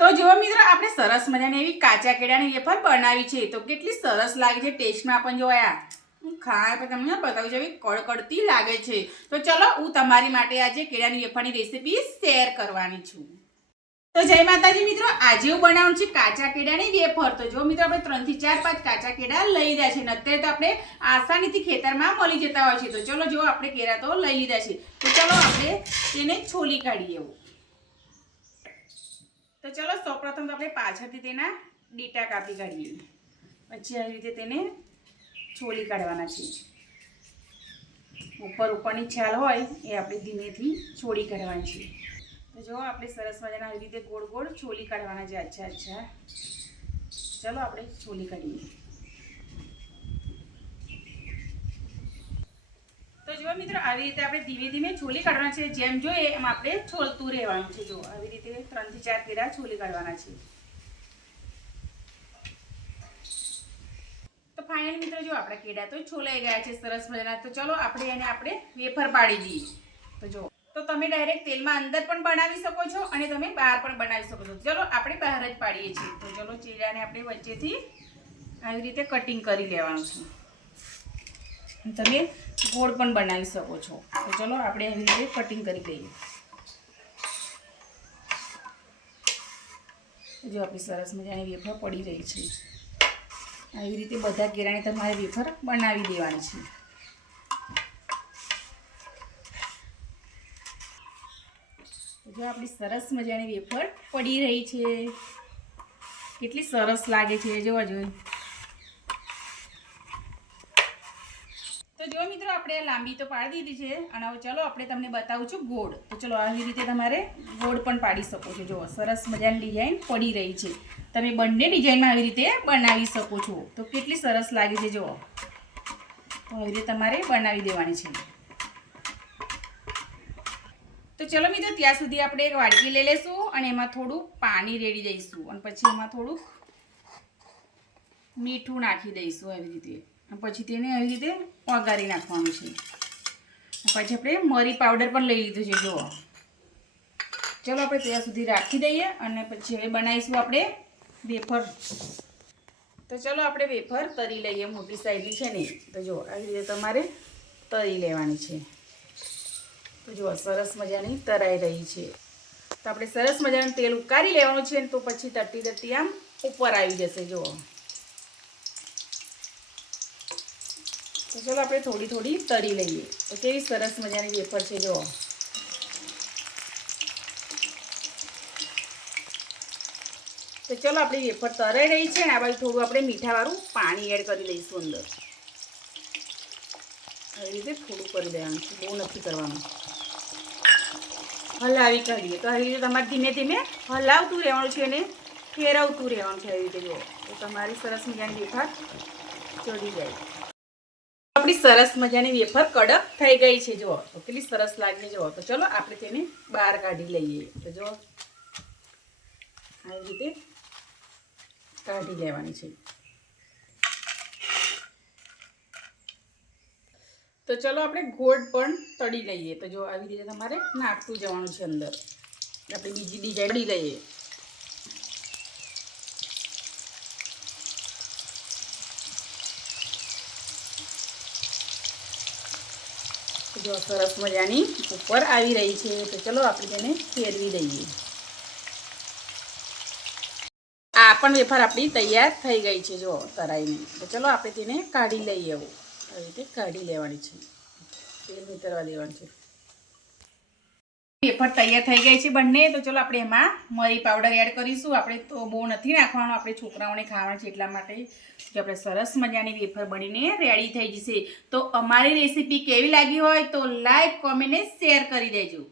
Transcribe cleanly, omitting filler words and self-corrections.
તો જો મિત્રો આપણે સરસ મજાની એવી કાચા કેળાની વેફર બનાવી છે તો કેટલી સરસ લાગે છે ટેસ્ટમાં પણ જોયા ખાય પણ તમને બતાવી છે કડકડતી લાગે છે તો ચલો હું તમારી માટે આજે કેળાની વેફરની રેસીપી શેર કરવાની છું। તો જય માતાજી મિત્રો, આજે હું બનાવું છું કાચા કેળાની વેફર। તો જો મિત્રો આપણે 3 થી 4 5 કાચા કેળા લઈ લીધા છે ને અત્યારે તો આપણે આસાનીથી ખેતરમાં મળી જતા હોય છે। તો ચલો જો આપણે કેળા તો લઈ લીધા છે તો ચલો આપણે તેને છોલી કાઢીએ। તો ચલો સૌપ્રથમ તો આપણે પાછળથી તેના ડીટા કાપી કાઢીએ, પછી આવી રીતે તેને છોલી કાઢવાના છે। ઉપરની છાલ હોય એ આપણે ધીમેથી છોડી કાઢવાની છે। તો જો આપણે સરસ મજાના આવી રીતે ગોળ ગોળ છોલી કાઢવાના છે। અચ્છા ચલો આપણે છોલી કાઢીએ। તો જો મિત્રો આવી રીતે આપણે ધીમે ધીમે છોલી કાઢવાના છે, જેમ જોઈએ એમ આપણે છોલતું રહેવાનું છે। જો આવી રીતે 3 થી 4 કેળા છોલી કાઢવાના છે। તો ફાઇનલ મિત્રો જો આપણા કેળા તો છોલાઈ ગયા છે સરસ મજાના। તો ચલો આપણે એને આપણે વેફર પાડી દઈએ। તો જો તો તમે ડાયરેક્ટ તેલમાં અંદર પણ બનાવી શકો છો અને તમે બહાર પણ બનાવી શકો છો। ચલો આપણે બહાર જ પાડીએ છીએ। તો ચલો ચીરાને આપણે વચ્ચેથી આવી રીતે કટિંગ કરી લેવાનું છે। તમે ગોળ પણ બનાવી શકો છો। તો ચલો આપણે આવી રીતે કટિંગ કરી લઈએ। જો આપણી સરસ મજાની વેફર પડી રહી છે। આવી રીતે બધા કેળાની તમારે વેફર બનાવી દેવાની છે। જો આપણી સરસ મજાની વેફર પડી રહી છે, કેટલી સરસ લાગે છે જોવા જોઈએ। તો જો મિત્રો આપણે લાંબી તો પાડી દીધી છે અને હવે ચલો આપણે તમને બતાવું છું ગોળ। તો ચલો આવી રીતે તમારે ગોળ પણ પાડી શકો છો। જો સરસ મજાની ડિઝાઇન પડી રહી છે, તમે બંને ડિઝાઇનમાં આવી રીતે બનાવી શકો છો। તો કેટલી સરસ લાગે છે જો, તો આવી રીતે તમારે બનાવી દેવાની છે। તો ચલો મિત્રો ત્યાં સુધી આપણે એક વાડકી લઈ લઈશું અને એમાં થોડું પાણી રેડી દઈશું અને પછી એમાં થોડું મીઠું નાખી દઈશું આવી રીતે, પછી તેને આવી રીતે વઘારી નાખવાનું છે। પછી આપણે મરી પાવડર પણ લઈ લીધું છે જો। ચલો આપણે ત્યાં સુધી રાખી દઈએ અને પછી હવે બનાવીશું આપણે વેફર। તો ચલો આપણે વેફર તરી લઈએ, મોટી સાઈઝની છે ને। તો જો આવી રીતે તમારે તરી લેવાની છે। તો જો સરસ મજાની તરાઈ રહી છે। તો આપણે સરસ મજાનું તેલ ઉકાળી લેવાનું છે, તો પછી તરતી તરતી આમ ઉપર આવી જશે જો। તો ચલો આપણે થોડી થોડી તરી લઈએ। તો કેવી સરસ મજાની વેફર છે જો। તો ચલો આપણી વેફર તરાઈ રહી છે ને આ બાજુ થોડું આપણે મીઠાવાળું પાણી એડ કરી દઈશું અંદર। આવી રીતે થોડું કરી દેવાનું છે, બહુ નથી કરવાનું। હલાવી કાઢીએ। તો આવી રીતે તમારે ધીમે ધીમે હલાવતું રહેવાનું છે અને ફેરવતું રહેવાનું છે આવી રીતે જો। તો તમારી સરસ મજાની વેફર ચડી જાય। આપણી સરસ મજાની વેફર કડક થઈ ગઈ છે જો। તો કેટલી સરસ લાગે જો। તો ચલો આપણે તેને બહાર કાઢી લઈએ। તો જો આવી રીતે કાઢી લેવાની છે। તો ચલો આપણે ગોળ પણ તળી લઈએ। તો જો આવી રીતે તમારે નાખતું જવાનું છે અંદર। આપણે બીજી ડિઝાઇન તળી લઈએ। જો સરસ મજાની ઉપર આવી રહી છે। તો ચલો આપણે તેને ફેરવી દઈએ। આ પણ વેફર આપણી તૈયાર થઈ ગઈ છે જો તરાઈને। તો ચલો આપણે તેને કાઢી લઈએ। એવું આવી રીતે કાઢી લેવાની છે, તેલ નીતરવા દેવાનું છે। વેફર તૈયાર થઈ ગઈ છે બંને। તો ચલો આપણે એમાં મરી પાવડર એડ કરીશું। આપણે તો બહુ નથી નાખવાનું, આપણે છોકરાઓને ખાવાનું છે એટલા માટે। જો આપણે સરસ મજાની વેફર બનીને રેડી થઈ જશે। તો અમારી રેસીપી કેવી લાગી હોય તો લાઈક, કોમેન્ટ ને શેર કરી દેજો।